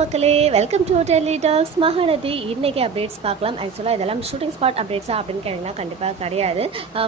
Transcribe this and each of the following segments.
மக்களே, welcome to Delhi talks Mahanadi. இன்னைக்கு updates பார்க்கலாம். ஆக்சுவலாக இதெல்லாம் ஷூட்டிங் ஸ்பாட் அப்டேட்ஸா அப்படின்னு கேட்டிங்கன்னா கண்டிப்பாக கிடையாது.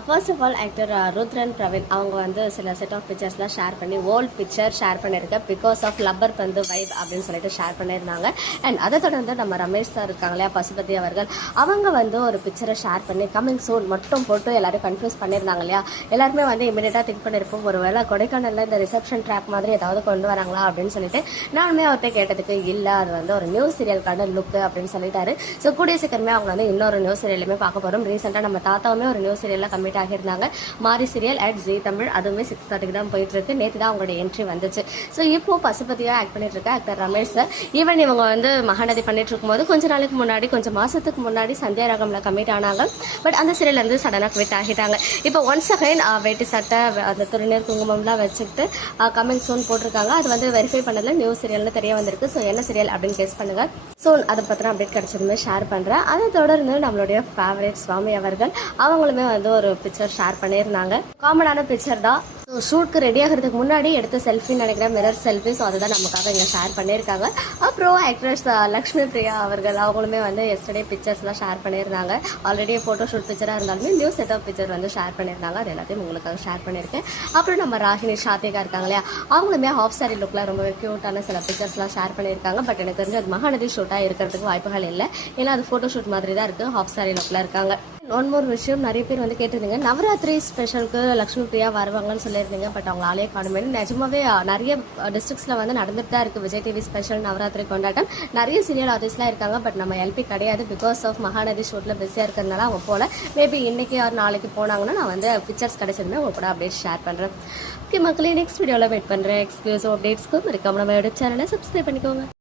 First of all actor Rudran Praveen அவங்க வந்து சில செட் ஆஃப் பிக்சர்ஸ்லாம் ஷேர் பண்ணி ஓல்ட் பிக்சர் ஷேர் பண்ணியிருக்கேன். Because of Lubber Pandhu vibe அப்படின்னு சொல்லிட்டு ஷேர் பண்ணியிருந்தாங்க. அண்ட் அதை தொடர்ந்து நம்ம ரமேஷ் சார் இருக்காங்க இல்லையா, பசுபதி அவர்கள், அவங்க வந்து ஒரு பிக்சரை ஷேர் பண்ணி கமிங் சூன் மட்டும் போட்டு எல்லாரும் கன்ஃபியூஸ் பண்ணியிருந்தாங்க இல்லையா. எல்லாருமே வந்து இமீடியட்டாக திங்க் பண்ணியிருப்போம், ஒரு வேளை கொடைக்கானலில் இந்த ரிசப்ஷன் ட்ராக் மாதிரி ஏதாவது கொண்டு வராங்களா அப்படின்னு சொல்லிட்டு நானுமே அவர்கிட்ட கேட்டதுக்கு இல்லை, அது வந்து ஒரு நியூ சீரியலுக்கான லுக்கு அப்படின்னு சொல்லிட்டாரு. ஸோ கூடிய சீக்கிரமே அவங்க வந்து இன்னொரு நியூ சீரியலுமே பார்க்க போகிறோம். ரீசெண்டாக நம்ம தாத்தாவுமே ஒரு நியூ சீரியலில் கமிட் ஆகியிருந்தாங்க, மாரி சீரியல் அட் ஜி தமிழ். அதுவுமே 6:30 தான் போயிட்டு இருக்கு. நேற்று தான் அவங்களோட என்ட்ரி வந்துச்சு. ஸோ இப்போ பசுபதியாக ஆக்ட் பண்ணிட்டு இருக்க ஆக்டர் ரமேஷ் சார், ஈவன் இவங்க வந்து மகாநதி பண்ணிட்டு இருக்கும்போது கொஞ்ச நாளைக்கு முன்னாடி, கொஞ்சம் மாசத்துக்கு முன்னாடி சந்தியா ராகம்ல கமிட் ஆனாங்க. பட் அந்த சீரியல் வந்து சடனாக குவிட் ஆகிட்டாங்க. இப்போ ஒன்ஸ் அகைன் வேட்டி சட்டை, அந்த திருநீர் குங்குமம்லாம் வச்சுக்கிட்டு கமிங் சூன் போட்டிருக்காங்க. அது வந்து வெரிஃபை பண்ணதில் நியூ சீரியல்னு தெரிய வந்திருக்கு. ஸோ என்ன சீரியல் அப்படின்னு கெஸ் பண்ணுங்க. ஸோ அதை பற்றின அப்டேட் கிடைச்சதுமே ஷேர் பண்ணுறேன். அதை தொடர்ந்து நம்மளுடைய ஃபேவரட் சுவாமி அவர்கள் அவங்களுமே வந்து ஒரு பிக்சர் ஷேர் பண்ணியிருந்தாங்க. காமனான பிக்சர் தான். ஸோ ஷூட்க்கு ரெடி ஆகிறதுக்கு முன்னாடி எடுத்த செல்ஃபின்னு நினைக்கிறேன், மிரர் செல்ஃபி. ஸோ அதை தான் நமக்காக இங்கே ஷேர் பண்ணியிருக்காங்க. அப்புறம் ஆக்ட்ரஸ் லக்ஷ்மி பிரியா அவர்கள் அவங்களுமே வந்து எஸ்டர்டே பிக்சர்ஸ்லாம் ஷேர் பண்ணியிருந்தாங்க. ஆல்ரெடி ஃபோட்டோ ஷூட் பிக்சராக இருந்தாலுமே நியூ செட் ஆஃப் பிக்சர் வந்து ஷேர் பண்ணியிருந்தாங்க. அது எல்லாத்தையும் உங்களுக்காக ஷேர் பண்ணியிருக்கேன். அப்புறம் நம்ம ராகினி ஷாத்திகா இருக்காங்க இல்லையா, அவங்களுமே ஹாஃப் சாரி லுக்கில் ரொம்ப க்யூட்டான சில பிக்சர்ஸ்லாம் ஷேர் பண்ணியிருக்காங்க. பட் எனக்கு தெரிஞ்சு அது மகாநதி ஷூட்டாக இருக்கிறதுக்கு வாய்ப்புகள் இல்லை, ஏன்னா அது ஃபோட்டோ ஷூட் மாதிரி தான் இருக்குது. ஹாஃப் சாரி லுக்கில் இருக்காங்க. ஒன் மோர் விஷயம், நிறைய பேர் வந்து கேட்டிருந்தீங்க, நவராத்திரி ஸ்பெஷலுக்கு லக்ஷ்மி பிரியா வருவாங்கன்னு சொல்லியிருந்தீங்க. பட் அவங்க ஆளே காணுமே. நிஜமாவே நிறைய டிஸ்ட்ரிக்ட்ஸில் வந்து நடந்துட்டு தான் இருக்குது விஜய் டிவி ஸ்பெஷல் நவராத்திரி கொண்டாட்டம். நிறைய சீரியல் ஆர்டிஸ்ட்லாம் இருக்காங்க. பட் நம்ம எல்பி கிடையாது. பிகாஸ் ஆஃப் மகாநதி ஷூட்டில் பிஸியாக இருக்கிறதுனால அவங்க போல. மேபி இன்னைக்கு ஆர் நாளைக்கு போனாங்கன்னா நான் வந்து பிக்சர்ஸ் கிடைச்சதுமே உங்க கூட அப்டேட் ஷேர் பண்ணுறேன். ஓகே மக்களே, நெக்ஸ்ட் வீடியோவில் வெயிட் பண்ணுறேன். எக்ஸ்க்ளூசிவ் அப்டேட்ஸ்க்கு மறக்காம நம்ம யூடியூப் சேனலை சப்ஸ்கிரைப் பண்ணிக்கோங்க.